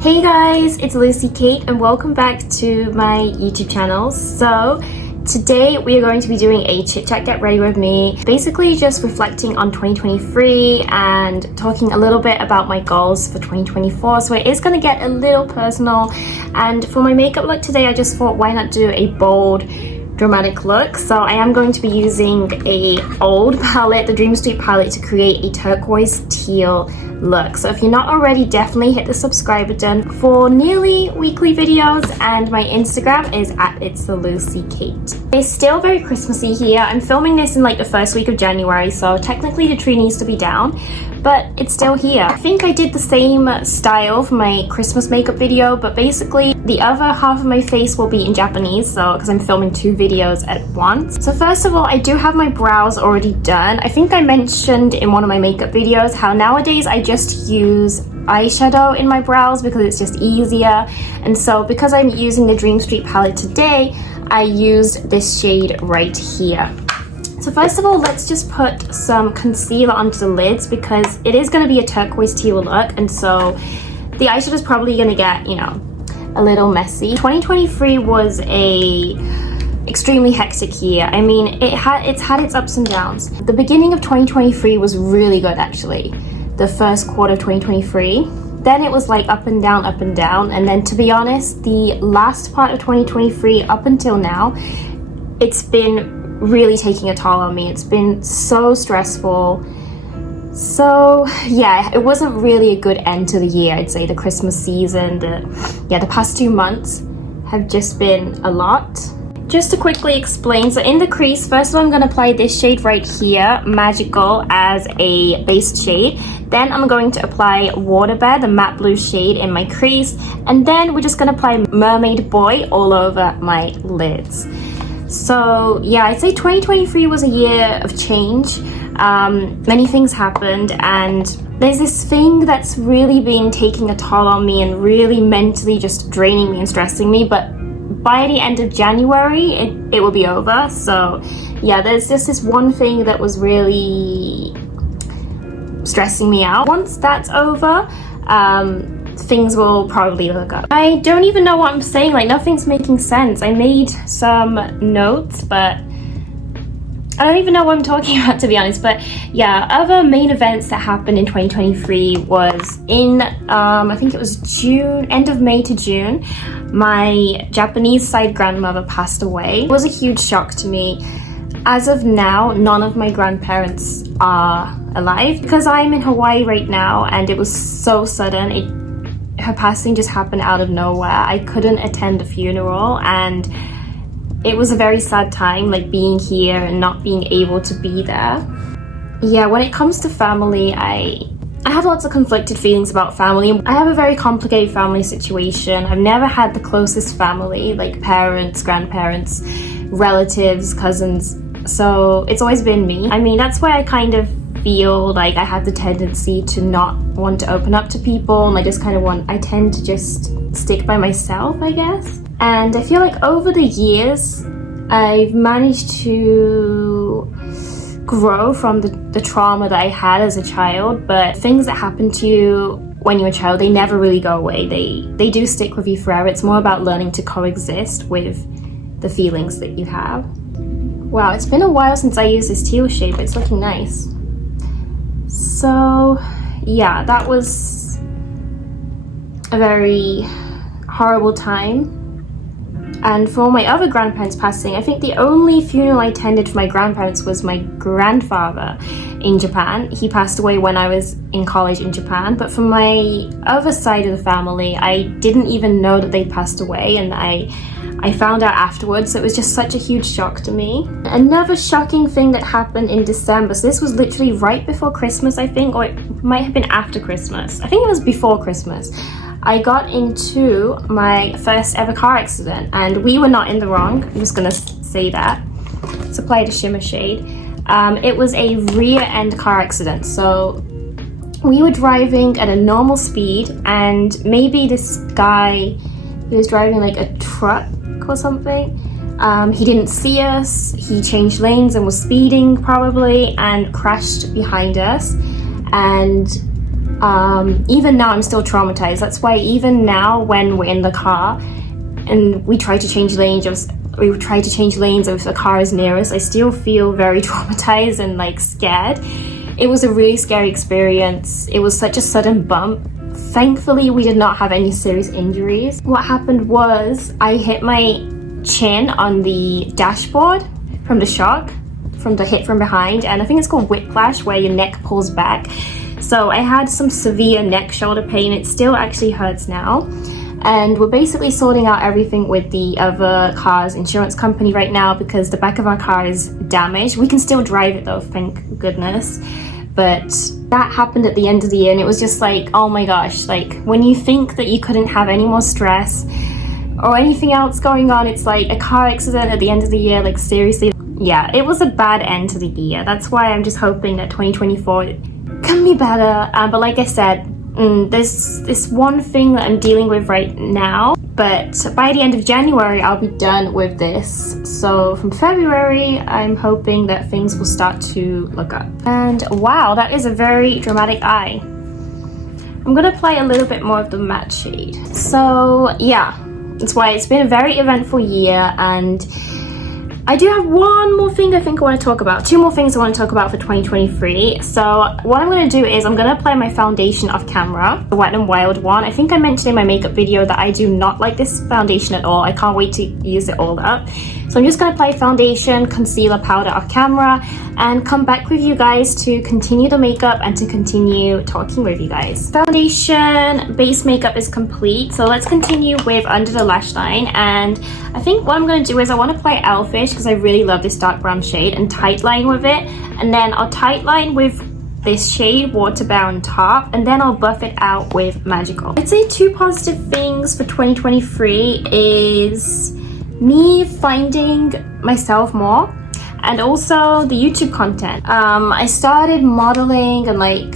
Hey guys, it's Lucy Kate and welcome back to my YouTube channel. So today we are going to be doing a chit chat get ready with me, basically just reflecting on 2023 and talking a little bit about my goals for 2024. So it is going to get a little personal, and for my makeup look today I just thought why not do a bold dramatic look. So I am going to be using a old palette, the Dream Street palette, to create a turquoise teal look. So if you're not already, definitely hit the subscribe button for nearly weekly videos, and my Instagram is at It's the Lucy Kate. It's still very Christmassy here. I'm filming this in like the first week of January, so technically the tree needs to be down, but it's still here. I think I did the same style for my Christmas makeup video, but basically the other half of my face will be in Japanese, so because I'm filming two videos at once. So first of all, I do have my brows already done. I think I mentioned in one of my makeup videos how nowadays I just use eyeshadow in my brows because it's just easier, and so because I'm using the Dream Street palette today, I used this shade right here. So first of all, let's just put some concealer onto the lids because it is going to be a turquoise teal look, and so the eyeshadow is probably going to get, you know, a little messy. 2023 was a extremely hectic year. I mean, it's had its ups and downs. The beginning of 2023 was really good actually. The first quarter of 2023. Then it was like up and down, and then to be honest, the last part of 2023 up until now, it's been really taking a toll on me. It's been so stressful. So yeah, it wasn't really a good end to the year. I'd say the Christmas season, the past 2 months have just been a lot. Just to quickly explain, so in the crease, first of all I'm going to apply this shade right here, Magical, as a base shade. Then I'm going to apply Water Bear, the matte blue shade, in my crease, and then we're just going to apply Mermaid Boy all over my lids. So yeah, I'd say 2023 was a year of change. Many things happened, and there's this thing that's really been taking a toll on me and really mentally just draining me and stressing me, but by the end of January it will be over. So yeah, there's just this one thing that was really stressing me out. Once that's over, things will probably look up. I don't even know what I'm saying, like nothing's making sense. I made some notes, but I don't even know what I'm talking about, to be honest. But yeah, other main events that happened in 2023 was in I think it was June, end of May to June, my Japanese side grandmother passed away. It was a huge shock to me. As of now, none of my grandparents are alive because I'm in Hawaii right now, and it was so sudden. Her passing just happened out of nowhere. I couldn't attend the funeral, and it was a very sad time, like being here and not being able to be there. Yeah, when it comes to family, I have lots of conflicted feelings about family. I have a very complicated family situation. I've never had the closest family, like parents, grandparents, relatives, cousins. So it's always been me. I mean, that's why I kind of feel like I have the tendency to not want to open up to people, and I tend to just stick by myself, I guess. And I feel like over the years I've managed to grow from the trauma that I had as a child, but things that happen to you when you're a child, they never really go away. They do stick with you forever. It's more about learning to coexist with the feelings that you have. Wow, it's been a while since I used this teal shade, but it's looking nice. So yeah, that was a very horrible time. And for my other grandparents passing, I think the only funeral I attended for my grandparents was my grandfather in Japan. He passed away when I was in college in Japan. But for my other side of the family, I didn't even know that they'd passed away, and I found out afterwards, so it was just such a huge shock to me. Another shocking thing that happened in December, so this was literally right before Christmas, I think, or it might have been after Christmas. I think it was before Christmas. I got into my first ever car accident, and we were not in the wrong. I'm just gonna say that. Let's apply the shimmer shade. It was a rear end car accident. So we were driving at a normal speed, and maybe this guy, he was driving like a truck or something. He didn't see us. He changed lanes and was speeding probably, and crashed behind us. And Even now I'm still traumatized. That's why even now when we're in the car and we try to change lanes if the car is near us, I still feel very traumatized and like scared. It was a really scary experience. It was such a sudden bump. Thankfully, we did not have any serious injuries. What happened was I hit my chin on the dashboard from the shock, from the hit from behind, and I think it's called whiplash, where your neck pulls back. So I had some severe neck shoulder pain. It still actually hurts now. And we're basically sorting out everything with the other car's insurance company right now because the back of our car is damaged. We can still drive it though, thank goodness. But that happened at the end of the year, and it was just like, oh my gosh, like when you think that you couldn't have any more stress or anything else going on, it's like a car accident at the end of the year, like seriously. Yeah, it was a bad end to the year. That's why I'm just hoping that 2024 can be better. But like I said, there's this one thing that I'm dealing with right now, but by the end of January I'll be done with this. So from February I'm hoping that things will start to look up. And wow, that is a very dramatic eye. I'm gonna apply a little bit more of the matte shade. So yeah, that's why it's been a very eventful year, and I do have one more thing I think I want to talk about. Two more things I want to talk about for 2023. So what I'm going to do is I'm going to apply my foundation off camera, the Wet n Wild one. I think I mentioned in my makeup video that I do not like this foundation at all. I can't wait to use it all up. So I'm just going to apply foundation, concealer, powder off camera, and come back with you guys to continue the makeup and to continue talking with you guys. Foundation, base makeup is complete. So let's continue with under the lash line. And I think what I'm going to do is I want to apply Elfish because I really love this dark brown shade, and tight line with it. And then I'll tight line with this shade, Water Bear, on top, and then I'll buff it out with Magical. I'd say two positive things for 2023 is me finding myself more, and also the YouTube content. I started modeling and like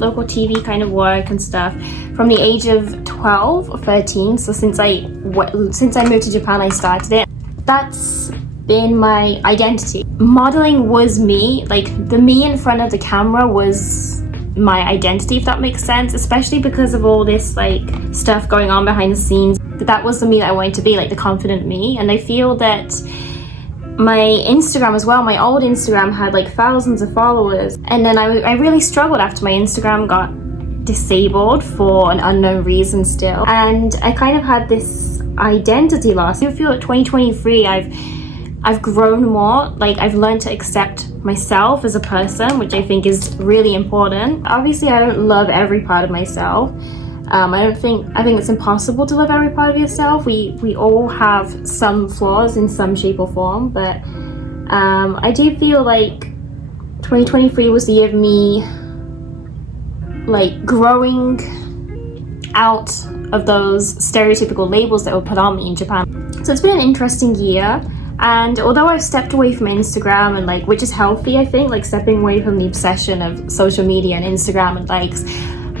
local TV kind of work and stuff from the age of 12 or 13. So since I moved to Japan, I started it. That's been my identity. Modeling was me, like the me in front of the camera was my identity, if that makes sense, especially because of all this like stuff going on behind the scenes. That was the me that I wanted to be, like the confident me. And I feel that my Instagram as well, my old Instagram had like thousands of followers, and then I really struggled after my Instagram got disabled for an unknown reason still, and I kind of had this identity loss. I feel that 2023 I've grown more, like I've learned to accept myself as a person, which I think is really important. Obviously I don't love every part of myself. I think it's impossible to love every part of yourself. We all have some flaws in some shape or form, but I do feel like 2023 was the year of me like growing out of those stereotypical labels that were put on me in Japan. So it's been an interesting year, and although I've stepped away from Instagram, and like, which is healthy, I think, like stepping away from the obsession of social media and Instagram and likes,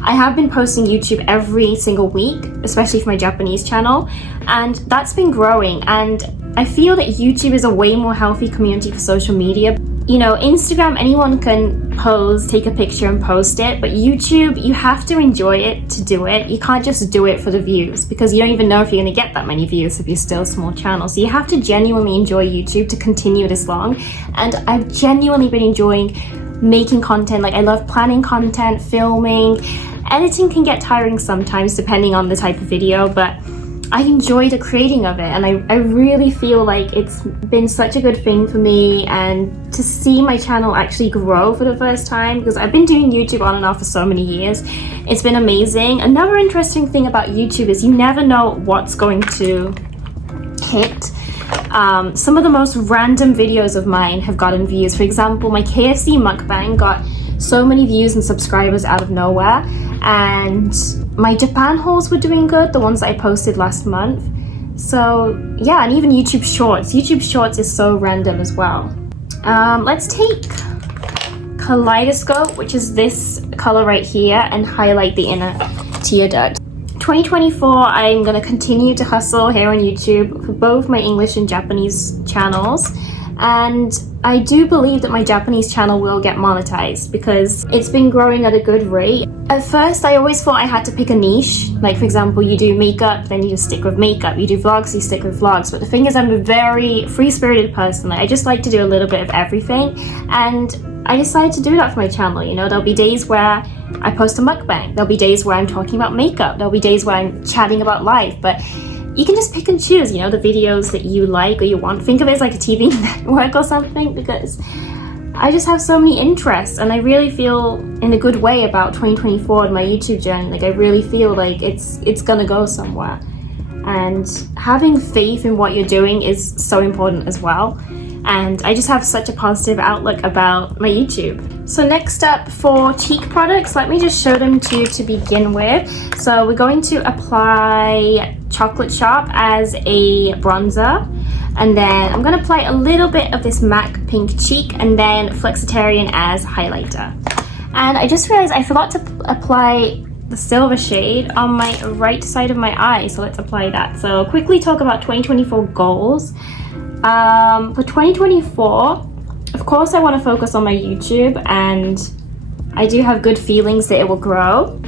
I have been posting YouTube every single week, especially for my Japanese channel, and that's been growing. And I feel that YouTube is a way more healthy community for social media. You know, Instagram, anyone can pose, take a picture and post it, but YouTube, you have to enjoy it to do it. You can't just do it for the views, because you don't even know if you're going to get that many views if you're still a small channel. So you have to genuinely enjoy YouTube to continue this long. And I've genuinely been enjoying making content. Like I love planning content, filming. Editing can get tiring sometimes depending on the type of video, but I enjoy the creating of it, and I really feel like it's been such a good thing for me, and to see my channel actually grow for the first time, because I've been doing YouTube on and off for so many years. It's been amazing. Another interesting thing about YouTube is you never know what's going to hit. Some of the most random videos of mine have gotten views. For example, my KFC mukbang got so many views and subscribers out of nowhere, and my Japan hauls were doing good, the ones that I posted last month. So yeah, and even YouTube Shorts. YouTube Shorts is so random as well. Let's take Kaleidoscope, which is this color right here, and highlight the inner tear duct. 2024, I'm going to continue to hustle here on YouTube for both my English and Japanese channels. And I do believe that my Japanese channel will get monetized because it's been growing at a good rate. At first, I always thought I had to pick a niche. Like, for example, you do makeup, then you just stick with makeup. You do vlogs, you stick with vlogs. But the thing is, I'm a very free-spirited person. Like, I just like to do a little bit of everything. And I decided to do that for my channel, you know? There'll be days where I post a mukbang. There'll be days where I'm talking about makeup. There'll be days where I'm chatting about life. But you can just pick and choose, you know, the videos that you like or you want. Think of it as like a TV network or something, because I just have so many interests, and I really feel in a good way about 2024 and my YouTube journey. Like, I really feel like it's gonna go somewhere, and having faith in what you're doing is so important as well. And I just have such a positive outlook about my YouTube. So next up, for cheek products, let me just show them to you to begin with. So we're going to apply Chocolate Shop as a bronzer, and then I'm going to apply a little bit of this MAC Pink Cheek, and then Flexitarian as highlighter. And I just realized I forgot to apply the silver shade on my right side of my eye, so let's apply that. So quickly talk about 2024 goals. For 2024, of course, I want to focus on my YouTube, and I do have good feelings that it will grow.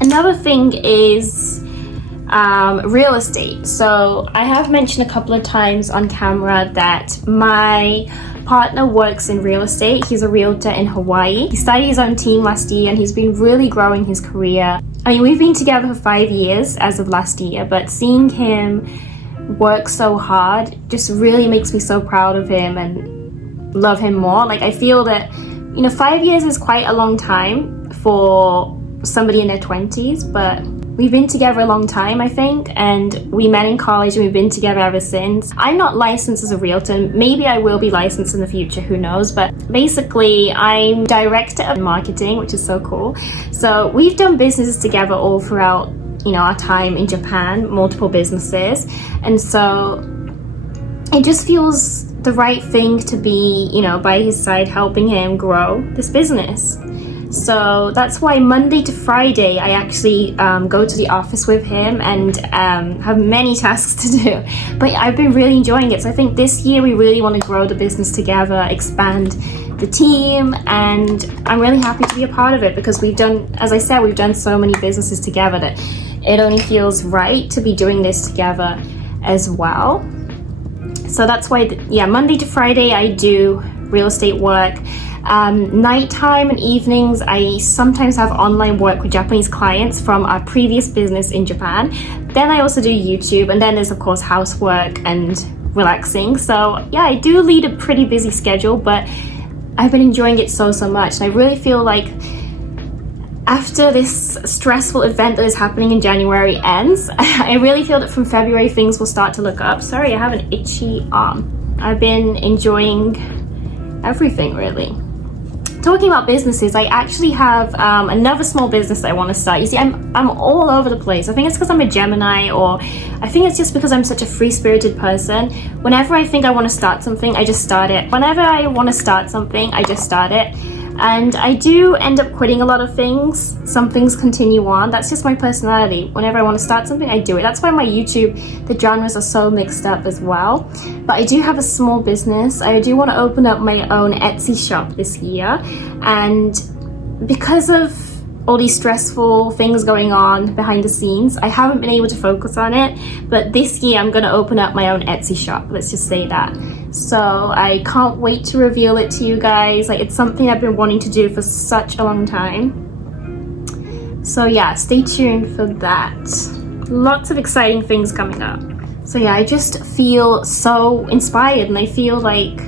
Another thing is real estate. So I have mentioned a couple of times on camera that my partner works in real estate. He's a realtor in Hawaii. He started his own team last year, and he's been really growing his career. I mean, we've been together for 5 years as of last year, but seeing him work so hard just really makes me so proud of him and love him more. Like, I feel that, you know, 5 years is quite a long time for somebody in their 20s, but we've been together a long time, I think, and we met in college and we've been together ever since. I'm not licensed as a realtor. Maybe I will be licensed in the future, who knows, but basically I'm director of marketing, which is so cool. So we've done businesses together all throughout, you know, our time in Japan, multiple businesses, and so it just feels the right thing to be, you know, by his side, helping him grow this business. So that's why Monday to Friday I actually go to the office with him and have many tasks to do, but I've been really enjoying it. So I think this year we really want to grow the business together, expand the team, and I'm really happy to be a part of it, because we've done, as I said, we've done so many businesses together that it only feels right to be doing this together as well. So that's why, yeah, Monday to Friday I do real estate work. Nighttime and evenings I sometimes have online work with Japanese clients from our previous business in Japan. Then I also do YouTube, and then there's of course housework and relaxing. So yeah, I do lead a pretty busy schedule, but I've been enjoying it so much, and I really feel like after this stressful event that is happening in January ends, I really feel that from February things will start to look up. Sorry, I have an itchy arm. I've been enjoying everything, really. Talking about businesses, I actually have another small business that I want to start. You see, I'm all over the place. I think it's because I'm a Gemini, or I think it's just because I'm such a free-spirited person. Whenever I think I want to start something, I just start it. Whenever I want to start something, I just start it. And I do end up quitting a lot of things. Some things continue on. That's just my personality. Whenever I want to start something, I do it. That's why my YouTube, the genres are so mixed up as well. But I do have a small business. I do want to open up my own Etsy shop this year. And because of all these stressful things going on behind the scenes, I haven't been able to focus on it. But this year I'm going to open up my own Etsy shop. Let's just say that. So I can't wait to reveal it to you guys. Like, it's something I've been wanting to do for such a long time. So yeah, stay tuned for that. Lots of exciting things coming up. So yeah, I just feel so inspired, and I feel like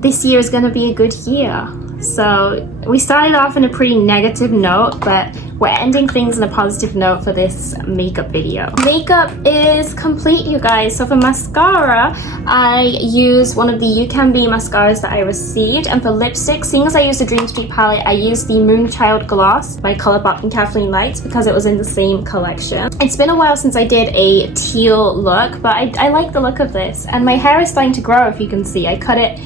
this year is going to be a good year. So we started off in a pretty negative note, but we're ending things in a positive note for this makeup video. Makeup is complete, you guys. So for mascara, I use one of the You Can Be mascaras that I received. And for lipstick, seeing as I used the Dream Street palette, I used the Moonchild Gloss by Colourpop and Kathleen Lights because it was in the same collection. It's been a while since I did a teal look, but I like the look of this. And my hair is starting to grow, if you can see. I cut it.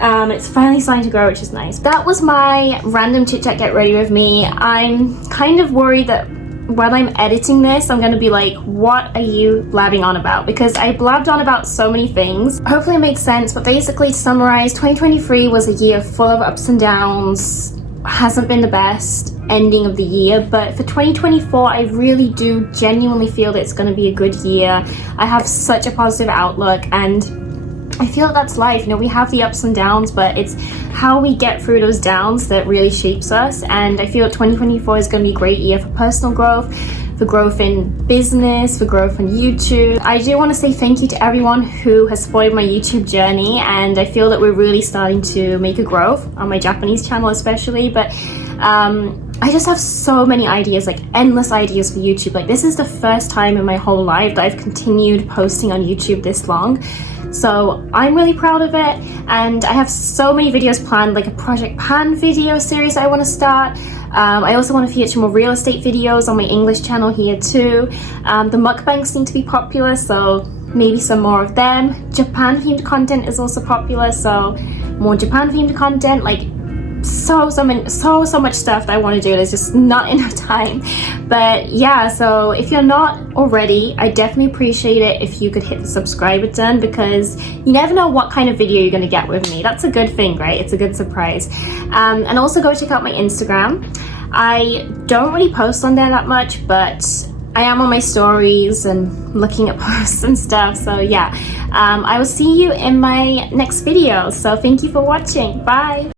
It's finally starting to grow, which is nice. That was my random chit-chat get ready with me. I'm kind of worried that when I'm editing this, I'm going to be like, what are you blabbing on about? Because I blabbed on about so many things. Hopefully it made sense, but basically to summarize, 2023 was a year full of ups and downs. hasn't been the best ending of the year, but for 2024 I really do genuinely feel that it's going to be a good year. I have such a positive outlook, and I feel that's life. You know, we have the ups and downs, but it's how we get through those downs that really shapes us. And I feel 2024 is going to be a great year for personal growth, for growth in business, for growth on YouTube. I do want to say thank you to everyone who has supported my YouTube journey, and I feel that we're really starting to make a growth on my Japanese channel especially. But I just have so many ideas, like endless ideas for YouTube. Like, this is the first time in my whole life that I've continued posting on YouTube this long. So I'm really proud of it, and I have so many videos planned, like a Project Pan video series I want to start. I also want to feature more real estate videos on my English channel here too. The mukbangs seem to be popular, so maybe some more of them. Japan themed content is also popular, so more Japan themed content. Like, so much stuff that I want to do. There's just not enough time. But yeah, so if you're not already, I definitely appreciate it if you could hit the subscribe button, because you never know what kind of video you're going to get with me. That's a good thing, right? It's a good surprise. And also go check out my Instagram. I don't really post on there that much, but I am on my stories and looking at posts and stuff. So yeah, I will see you in my next video. So thank you for watching. Bye.